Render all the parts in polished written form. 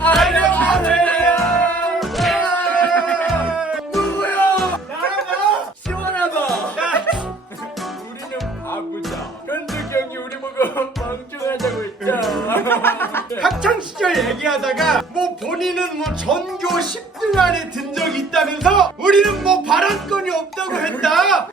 안녕하세요. 누구야? 나야. 시원하다. 우리는 바보자. 현득이 형이 우리 보고 방종하자고 했잖아. 학창 시절 얘기하다가 뭐 본인은 뭐 전교 10등 안에 든 적이 있다면서 우리는 뭐 발언권이 없다고 했다.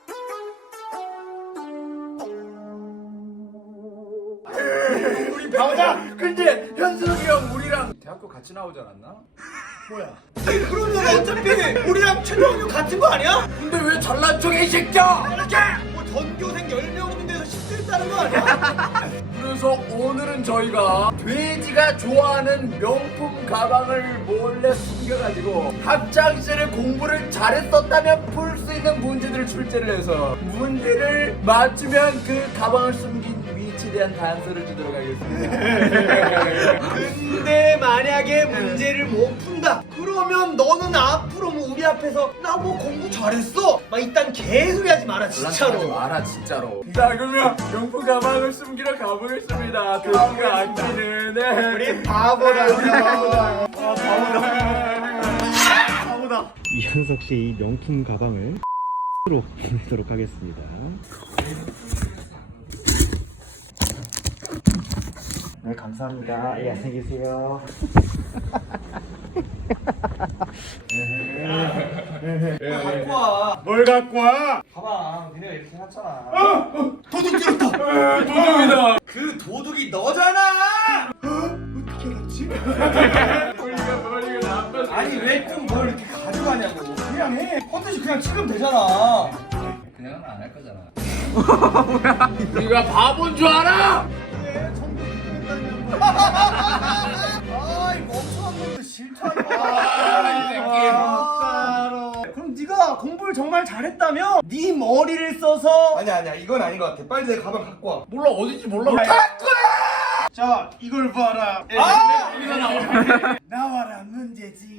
우리 바보자. 근데 현승이 형 우리랑 대학교 같이 나오지 않았나? 뭐야? 아니 그러면 어차피 우리랑 최저학년 같은 거 아니야? 근데 왜 잘난 척해 이 새끼야? 이렇게 뭐 전교생 10명 있는 데서 10등 있다는 거 아니야? 그래서 오늘은 저희가 돼지가 좋아하는 명품 가방을 몰래 숨겨가지고 학창시절에 공부를 잘했었다면 풀 수 있는 문제들을 출제를 해서 문제를 맞추면 그 가방을 숨긴 위치에 대한 단서를 주도록 하겠습니다. 근데 만약에 문제를 못 푼다 그러면 너는 앞으로 뭐 우리 앞에서 나 뭐 공부 잘했어 막 이딴 개소리 하지 마라 진짜로. 마라 진짜로. 자 그러면 명품 가방을 숨기러 가보겠습니다. 돼지가 아끼는 우리 바보다. 바보다. 이현석 씨의 이 명품 가방을 로 보내도록 하겠습니다. 네, 감사합니다. 예, 안녕히 계세요. 갖고 와. 뭘 갖고 와? 가방 니네가 이렇게 해놨잖아. 도둑 들었다. 도둑이다. 그 도둑이 너잖아. 어떻게 알았지? 머리가 나빠. 아니 왜 좀 뭘 이렇게 가져가냐고. 그냥 해. 컨텐츠 그냥 찍으면 되잖아. 그냥은 안 할 거잖아. 우리가 바본 줄 알아? 아이 멍청한 놈들 싫다니까. 그럼 네가 공부를 정말 잘했다면 네 머리를 써서 아니야 이건 아닌 것 같아. 빨리 내 가방 갖고 와. 몰라 어딘지 몰라. 자 이걸 봐라. 여기서 나와. 나와라 문제지.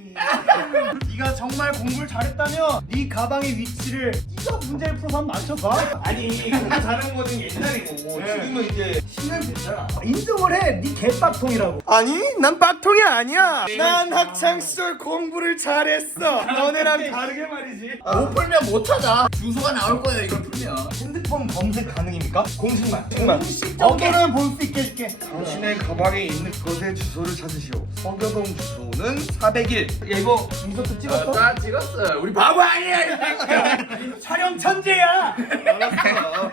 네가 정말 공부를 잘했다면 네 가방의 위치를 네가 문제를 풀어서 한번 맞춰봐. 아니 공부 잘하는 거는 옛날이고 지금은 이제 10년 됐잖아. 인정을 해. 네 개빡통이라고. 아니 난 빡통이 아니야. 난 학창시절 공부를 잘했어. 너네랑 다르게 말이지. 못 풀면 못 하자. 주소가 나올 거예요 이걸 풀면. 핸드폰 검색 가능입니까? 공식만. 공식 정도는 볼 수 있게 해줄게. 당신의 가방에 있는 것의 주소를 찾으시오. 서교동 주소는 401. 야 이거 인서트 찍었어? 다 찍었어. 우리 바보 아니야. 촬영 천재야. 알았어.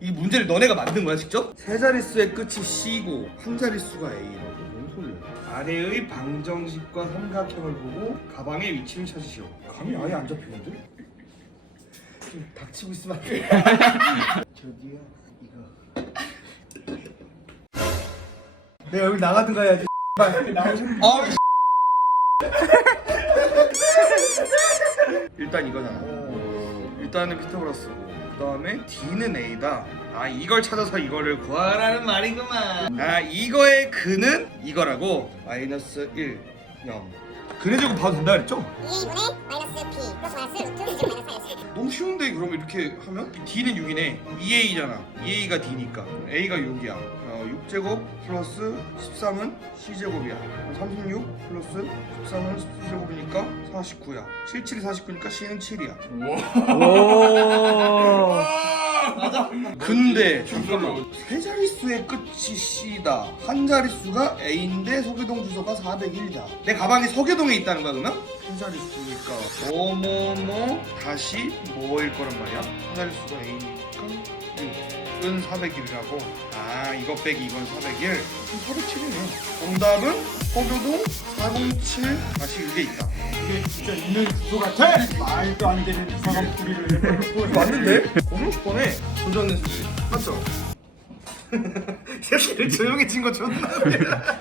이 문제를 너네가 만든 거야 직접? 세 자릿수의 끝이 C고 한 자릿수가 A라고. 뭔 소리야? 아래의 방정식과 삼각형을 보고 가방의 위치를 찾으시오. 감이 아예 안 잡히는데? 좀 닥치고 있으면 안 돼? 저기요 이거. 내가 여기 나가든가 해야지. 일단 이거잖아. 일단은 피타고라스고 그 다음에 D는 A다. 아 이걸 찾아서 이거를 구하라는 말이구만. 아 이거의 근은 이거라고. 마이너스 1, 0. 근의 제곱 봐도 된다 그랬죠? 2a분의 마이너스 b 플러스 마이너스 루트 0 마이너스 4였어요. 너무 쉬운데 그럼 이렇게 하면? D는 6이네 2A잖아 2A가 D니까 A가 6이야 6제곱 플러스 13은 C제곱이야 36 플러스 13은 C제곱이니까 49야 77이 49니까 C는 7이야 맞아. 근데 잠깐만 세 자릿수의 끝이 C다 한 자릿수가 A인데 서교동 주소가 401이다 내 가방이 서교동에 있다는 거야 그러면? 한 자릿수니까 뭐뭐뭐 다시 뭐일 거란 말이야 한 자릿수가 A니까 6은 401이라고 아 이거 빼기 이건 401 407이네 정답은 서교동 407 다시 이게 있다 이게 진짜 있는 주소 같아? 말도 안 되는 이상한 풀이를. 맞는데? 고르고 싶어네 도전의 수지 맞죠? 새끼를 조용해진 거 존나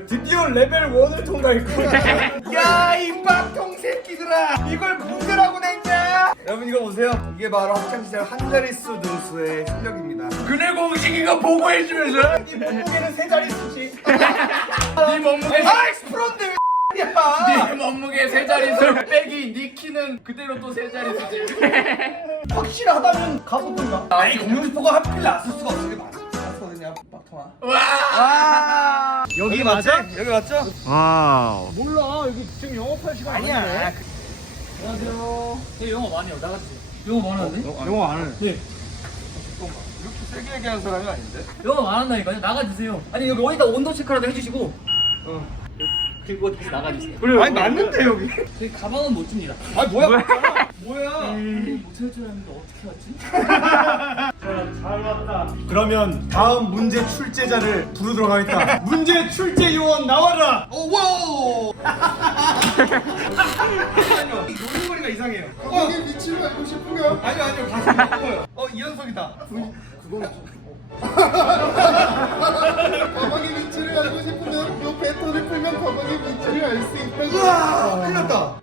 드디어 레벨 1을 통과했고. 야이 빡통 새끼들아 이걸 문제라고 냈냐 여러분 이거 보세요 이게 바로 학창시절 한 자릿수 등수의 실력입니다 근해 공식 이거 보고해주면서 이 몸무게는 세 자릿수지. 네 몸무게 아이스 프로인데 왜 네 몸무게 세 자릿수 빼기 네 키는 그대로 또 세 자릿수지. 확실하다면 가보든가. 아니 공룡지포가 하필 났을 수가 없어 이게 맞아 그냥 빡통아 와. 여기 맞아? 여기 맞죠? 와우. 몰라 여기 지금 영업할 시간 아니야. 안녕하세요. 네, 영어 많이 해요. 나가주세요. 영어 많았네? 영어 안 해. 네. 이렇게 세게 얘기하는 사람이 아닌데? 영어 많았나니까요. 나가주세요. 아니 여기 어디다 온도 체크라도 해주시고. 그리고 다시 나가주세요. 아니 맞는데 여기. 저희 가방은 못 줍니다. 아 뭐야 맞잖아. 뭐야? 못할 줄 알았는데 어떻게 왔지? 잘 왔다. 그러면 다음 문제 출제자를 부르도록 하겠다. 문제 출제 요원 나와라. 오 와우. 아니요. 이 노래거리가 이상해요. 가방의 위치를 알고 싶으면 아니요 다시 바꿔요. 이현석이다. 가방의 위치를 알고 싶으면 요 패턴을 풀면 가방의 위치를 알 수 있다고. 우와 큰일 났다.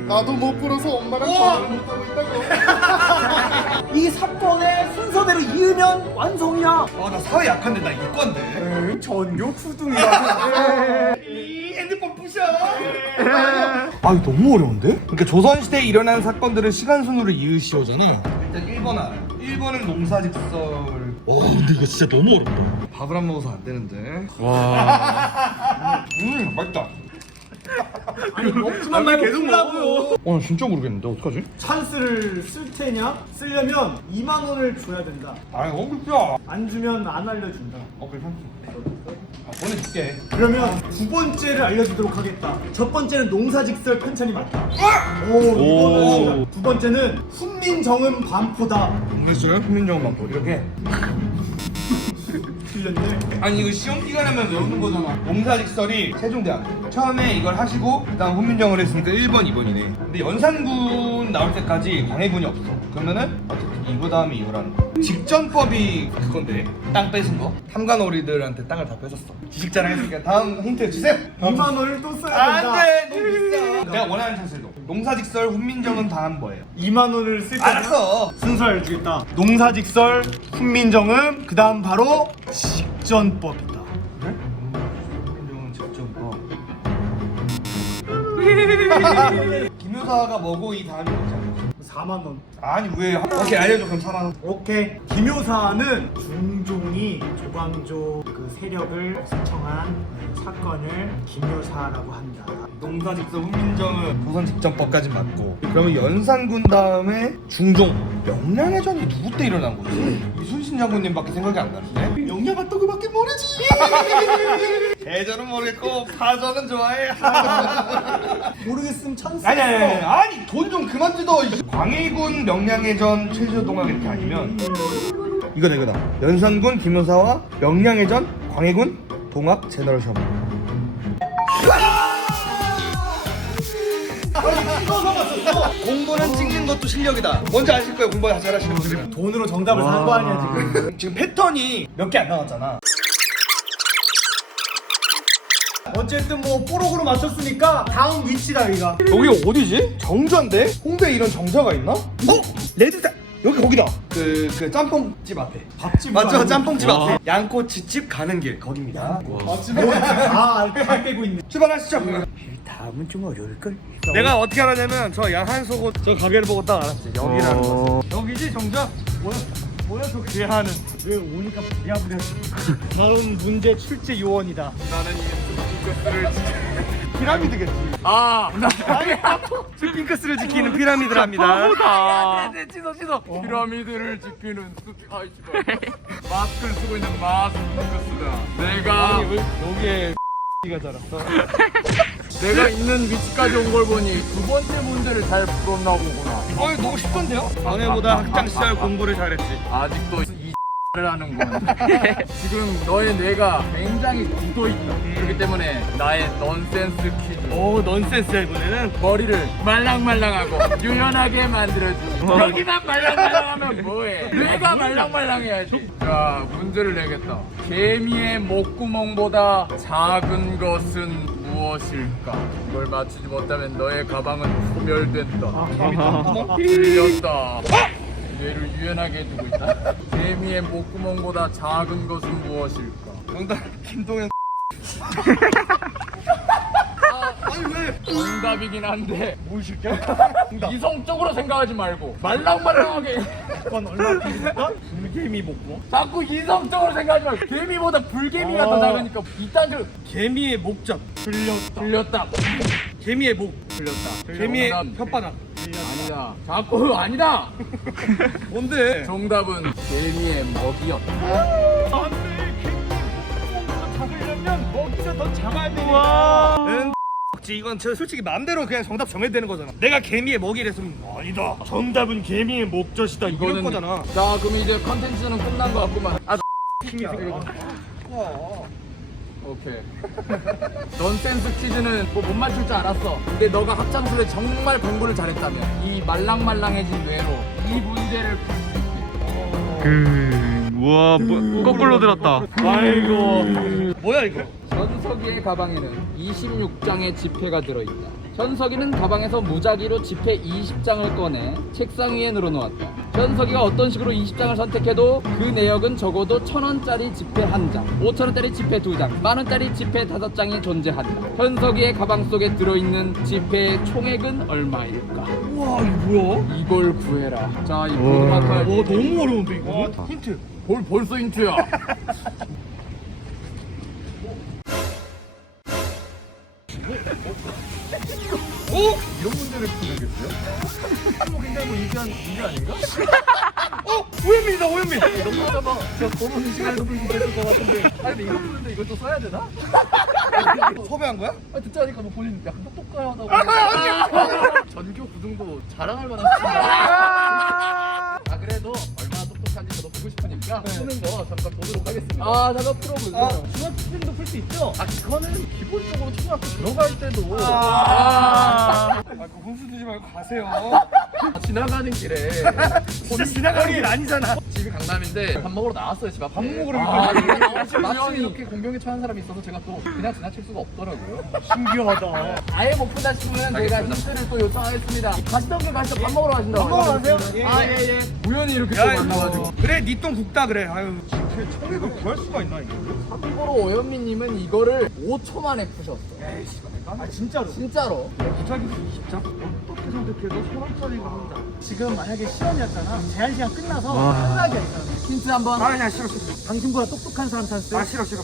나도 못 풀어서 엄마랑 전화를 못하고 있다고. 이 사건의 순서대로 이으면 완성이야. 나 사회 약한데 나 이과인데. 전교 투둥이라고. 이 핸드폰 부셔. 아 이거 너무 어려운데? 그러니까 조선시대에 일어난 사건들을 시간 순으로 이으시오잖아. 일단 1번 알아요. 1번은 농사직설. 와 근데 이거 진짜 너무 어렵다. 밥을 안 먹어서 안 되는데. 와. 맛있다. 아니 먹지만 말고 계속 풀라고요. 나 진짜 모르겠는데 어떡하지? 찬스를 쓸 테냐? 쓰려면 2만 원을 줘야 된다. 아 너무 비싸. 안 주면 안 알려준다. 괜찮어. 보내줄게. 그러면 두 번째를 알려주도록 하겠다. 첫 번째는 농사직설 편찬이 맞다. 이거는 두 번째는 훈민정음 반포다. 됐어요? 훈민정음 많고 이렇게. 틀렸네. 아니 이거 시험 기간에만 외우는 거잖아. 농사직설이 세종대학교. 처음에 이걸 하시고 그다음 훈민정음을 했으니까 1번, 2번이네. 근데 연산군 나올 때까지 광해군이 없어. 그러면은 어쨌든 이거 다음에 이거라는 거. 직전법이 그건데 땅 뺏은 거. 탐관오리들한테 땅을 다 뺏었어. 지식자랑 했으니까 다음 힌트 주세요. 2만 원을 또 써야 된다. 안돼 너무 비싸. 내가 원하는 찬스로. 농사직설, 훈민정음 다 한 거예요. 2만 원을 쓸 거냐? 알았어. 순서 알려주겠다. 농사직설, 훈민정음, 그 다음 바로 직전법이다. 훈민정음 직전법. 김효사가 뭐고 이 다음이 뭐지? 4만 원. 아니 왜? 오케이 알려줘 그럼 4만 원. 오케이. 김효사는 중종이 조광조 그 세력을 시청한 사건을 김효사라고 한다. 농사직설 훈민정음 조선 직전법까지 맞고 그러면 연산군 다음에 중종 명량해전이 누구 때 일어난 거지? 이순신 장군님밖에 생각이 안 나는데? 영양가 떡을밖에 모르지. 대전은 모르겠고 파전은 좋아해. 모르겠으면 찬스. 아니 돈 좀 그만 뜯어. 광해군 명량해전 최저동학 이렇게 아니면 이거다. 연산군 김효사와 명량해전 광해군 동학 제너럴 셔먼. 공부는 찍는 것도 실력이다. 뭔지 아실 거예요. 공부 잘하시는 분들은. 돈으로 정답을 산 거 아니야 지금. 지금 패턴이 몇 개 안 나왔잖아. 어쨌든 뭐 뽀록으로 맞췄으니까 다음 위치다 여기가. 여기 어디지? 정자인데? 홍대에 이런 정자가 있나? 레드다. 여기 거기다. 그 짬뽕집 앞에. 밥집 맞죠? 짬뽕집 앞에. 양꼬치집 가는 길 거기입니다. 다 빼고 있네. 출발하시죠. 다음은 좀 어려울걸. 내가 어떻게 알았냐면 저 야한 속옷 저 가게를 보고 딱 알았지. 여기라는 거. 여기지 정자? 뭐야 저 괴하는. 왜 오니까 부랴부랴. 다음 문제 출제 요원이다. 나는 이 피라미드겠지. 핑크스를 지키는 피라미드랍니다. 네, 취소. 피라미드를 지키는 마스크를 쓰고 있는 마스크스다. 내가 여기에 가 자랐어. 내가 있는 위치까지 온 걸 보니 두 번째 문제를 잘 풀었나 보구나. 너무 쉽던데요? 전에보다 학창 시절 공부를 잘했지. 아직도 이 를 하는군. 지금 너의 뇌가 굉장히 굳어있다. 그렇기 때문에 나의 넌센스 퀴즈. 오 넌센스야 이번에는. 머리를 말랑말랑하고 유연하게 만들어주고 여기만 말랑말랑하면 뭐해? 뇌가 말랑말랑해야지. 자, 문제를 내겠다. 개미의 목구멍보다 작은 것은 무엇일까? 이걸 맞추지 못하면 너의 가방은 소멸된다. 틀렸다. 뇌를 유연하게 해주고 있다. 개미의 목구멍보다 작은 것은 무엇일까? 정답 김동현. 아니 왜? 정답이긴 한데 뭘 시켜? 이성적으로 생각하지 말고 말랑말랑하게 그건 얼마나 비슷할까? 불개미 목고. 자꾸 이성적으로 생각하지 말고 개미보다 불개미가 더 작으니까 이딴 걸 개미의 목젖. 틀렸다. 개미의 목. 틀렸다. 개미의 정답. 혓바닥. 아니다. 자꾸 아니다. 뭔데? 정답은 개미의 먹이였다. 안돼. 개미의 목보다 작으려면 먹이가 더 작아야 되니까. 응. 이건 저 솔직히 마음대로 그냥 정답 정해도 되는 거잖아. 내가 개미의 먹이랬으면 아니다. 정답은 개미의 목젖이다. 이럴 거잖아. 자, 그럼 이제 컨텐츠는 끝난 것 같구만. 힘이 오케이. 넌센스 퀴즈는 뭐 못 맞출 줄 알았어. 근데 너가 학창시절에 정말 공부를 잘했다면 이 말랑말랑해진 뇌로 이 문제를 풀 수 있게. 우와 거꾸로 들었다. 아이고. 뭐야 이거? 전석이의 가방에는 26장의 지폐가 들어있다. 전석이는 가방에서 무작위로 지폐 20장을 꺼내 책상 위에 늘어놓았다. 전석이가 어떤 식으로 20장을 선택해도 그 내역은 적어도 1,000원짜리 지폐 1장, 5,000원짜리 지폐 2장, 만원짜리 지폐 5장이 존재한다. 전석이의 가방 속에 들어있는 지폐의 총액은 얼마일까? 우와 이거 뭐야? 이걸 구해라. 자, 이 보드마크를 와 너무 어려운데 이거? 힌트. 벌써 힌트야. 이런 문제를 풀겠어요? 굉장히 뭐 유기한 문제 아닌가? 오현민이다 오현민. 너무 하다봐. 제가 보는 시간에도 풀고 그랬을 것 같은데. 아니 근데 이거 푸는데 이걸 또 써야 되나? 섭외한 거야? 아니 듣자니까 뭐 본인 약간 똑똑하다고. 전교 9등도 자랑할 만한 수준이야. 아 그래도 얼마나 똑똑한지 저도 보고 싶으니까 푸는 거 잠깐 보도록 하겠습니다. 아 잠깐 풀어보세요. 중학생도 풀 수 있죠? 아 그거는 기본적으로 초등학교 들어갈 때도 그 훈수 두지 말고 가세요. 지나가는 길에 진짜 지나가는 길 아니잖아. 집이 강남인데 밥 먹으러 나왔어요 집 앞에. 밥 먹으러 마침 이렇게 공경에 처한 사람이 있어서 제가 또 그냥 지나칠 수가 없더라고요. 신기하다. 아예 못 푼다 싶으면 제가 힌트를 또 요청하겠습니다. 가시던 길 가시죠. 밥 먹으러 가신다고. 밥 먹으러 가세요? 아 예예. 우연히 이렇게 또 야 만나가지고. 이거 그래 니 똥 굽다 그래. 아유 청액을 구할 수가 있나 이거? 참고로 오현미님은 이거를 5초 만에 푸셨어. 아 진짜로? 진짜로. 부작위 20장? 어떻게 선택해도 1,000원짜리가 한 장. 지금 만약에 시험이었잖아. 제한 시간 끝나서 탈락이야 이거. 힌트 한번. 아 그냥 싫어 싫어. 당신보다 똑똑한 사람 찬스. 아 싫어 싫어.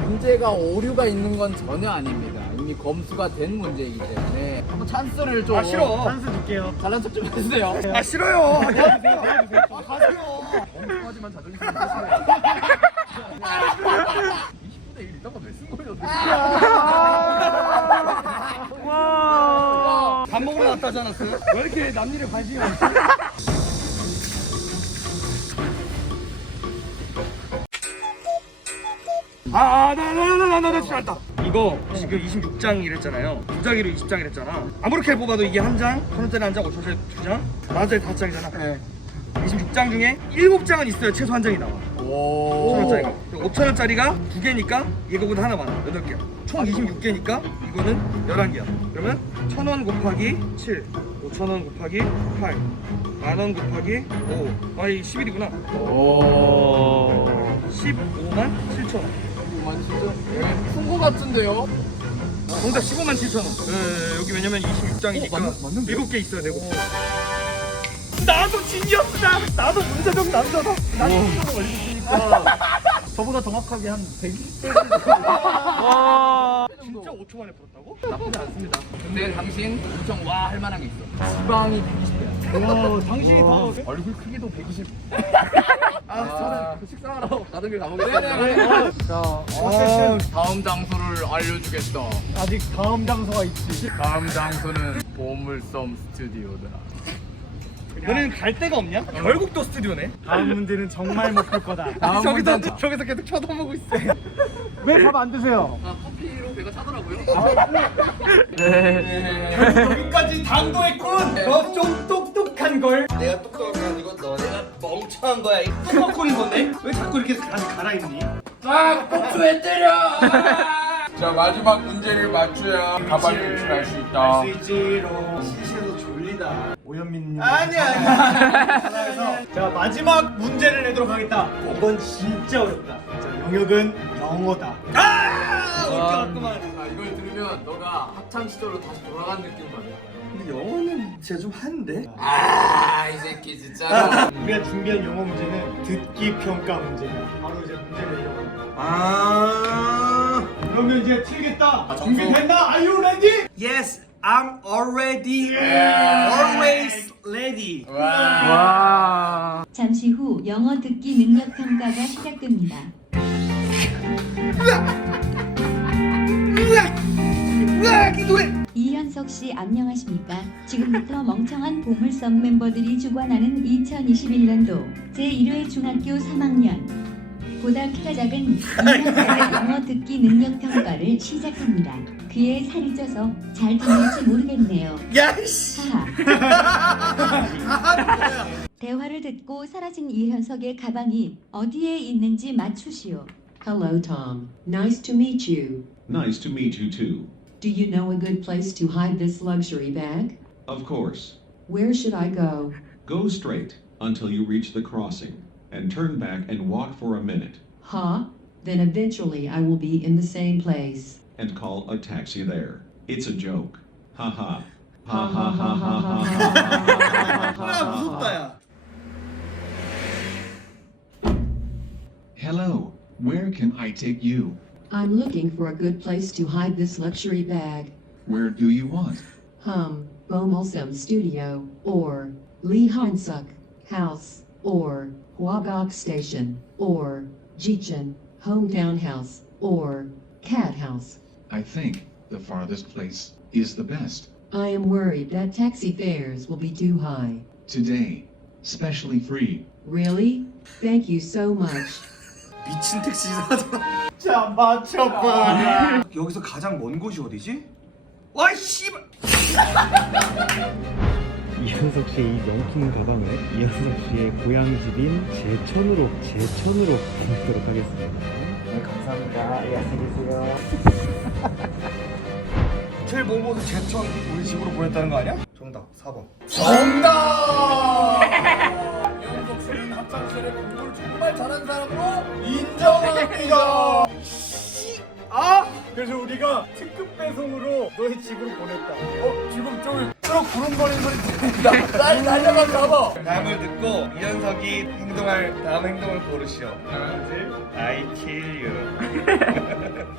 문제가 오류가 있는 건 전혀 아닙니다. 이미 검수가 된 문제이기 때문에 한번 찬스를 좀. 아 싫어. 찬스 줄게요. 잘난 척 좀 해주세요. 아 싫어요. 도와주세요. 아 가세요. 엉뚱하지만 자존심 상하시네요. 20분의 1 이딴 거왜쓴 거예요? 밥 먹으러 나왔다지 않았어요? 왜 이렇게 남 일에 관심이 많지? 나 진짜 알다. 이거 지금 26장 이랬잖아요. 부작위로 20장 이랬잖아. 아무렇게 뽑아도 이게 한 장, 1,000원짜리 한 장, 5,000원짜리 2장, 만원짜리 5장이잖아. 네. 26장 중에 7장은 있어야 최소 한 장이 나와. 오. 5,000원짜리가. 5,000원짜리가 2개니까 이거보다 하나 많아. 8개야. 총 26개니까 이거는 11개야. 그러면 1,000원 곱하기 7, 5,000원 곱하기 8, 만원 곱하기 5. 아, 이 11이구나. 오. 15만 7천 원. 진짜 푼거 같은데요? 정답 15만 7천 원. 여기 왜냐면 26장이니까 맞는데? 7개 있어야 되고. 나도 지니어스다. 나도 문제적 남자다. 나도 문제적 올리니까 저보다 정확하게 한 120배 정도. 와. 진짜 5초 만에 풀었다고? 나쁘지 않습니다. 근데 당신 엄청 와 할 만한 게 있어. 지방이 120배야. 와, 당신이 더 얼굴 크기도 120. 저는 식사하러 가던 길 가보겠습니다. 자, 다음 장소를 알려주겠다. 아직 다음 장소가 있지. 다음 장소는 보물섬 스튜디오다. 너는 갈 데가 없냐? 결국 또 스튜디오네. 다음 문제는 정말 못 풀 거다. 다음 문제는 저기서 계속 쳐다보고 있어. 왜 밥 안 드세요? 커피로 배가 차더라고요. 여기까지 당도했군. 너 좀 똑똑한 걸. 내가 똑똑한 게 아니고 너네가 멍청한 거야. 똑똑거린 건데 왜 자꾸 이렇게 다시 갈아입니? 꼭수에 때려. 자, 마지막 문제를 맞춰야 가방을 유출할 수 있다. 스위치로 시시해서 졸리다. 오현민님. 아니야. 자 마지막 문제를 내도록 하겠다. 이건 진짜 어렵다. 자 영역은 영어다. 왔구만. 자, 이걸 들으면 너가 학창 시절로 다시 돌아간 느낌 받아. 근데 영어는 진짜 좀 한데. 이 새끼 진짜. 우리가 준비한 영어 문제는 듣기 평가 문제야. 바로 이제 문제 내려가. 그러면 이제 틀겠다. 준비됐나? Are you ready? Yes, I'm already. Always ready. 와. 잠시 후 영어 듣기 능력 평가가 시작됩니다. 이현석 씨 안녕하십니까? 지금부터 멍청한 보물섬 멤버들이 주관하는 2021년도 제1회 중학교 3학년 보다 키가 작은 이현석의 영어 듣기 능력 평가를 시작합니다. 귀에 살이 쪄서 잘 들릴지 모르겠네요. 야이씨. 하하. 대화를 듣고 사라진 이현석의 가방이 어디에 있는지 맞추시오. Hello, Tom. Nice to meet you. Nice to meet you too. Do you know a good place to hide this luxury bag? Of course. Where should I go? Go straight until you reach the crossing and turn back and walk for a minute Huh? Then eventually I will be in the same place. and call a taxi there. It's a joke. Haha. Ha ha ha ha ha ha 야 무섭다 야. Hello, where can I take you? I'm looking for a good place to hide this luxury bag. Where do you want? Bomulsum Studio, or Lee Heinsuck House, or Huagok Station, or Jichen Hometown House, or Cat House. I think the farthest place is the best. I am worried that taxi fares will be too high. Today, specially free. Really? Thank you so much. 미친 택시 기사잖아. 자 맞춰봐. 여기서 가장 먼 곳이 어디지? 와 씨발. 이현석 씨의 이 명품 가방을 이현석 씨의 고향집인 제천으로 보내도록 하겠습니다. 제일 먼 곳은 제천 우리 집으로 보냈다는 거 아니야? 정답 4번. 정답! 이현석 씨는 학창시절에 공부를 정말 잘한 사람으로 인정합니다. 그래서 우리가 특급 배송으로 너희 집으로 보냈다. 지금 저기 트럭 구름거리는 소리 들립니다. 빨리 달려가 잡아. 다음을 듣고 이현석이 행동할 다음 행동을 고르시오. I kill you.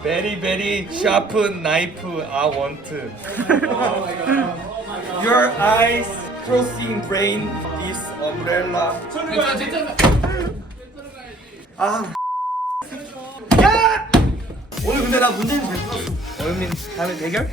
Very very sharp knife I want. Your eyes crossing brain this umbrella. 괜찮아. 야! 오늘 근데 나 문제는 잘 풀었어. 어영님 다음에 대결?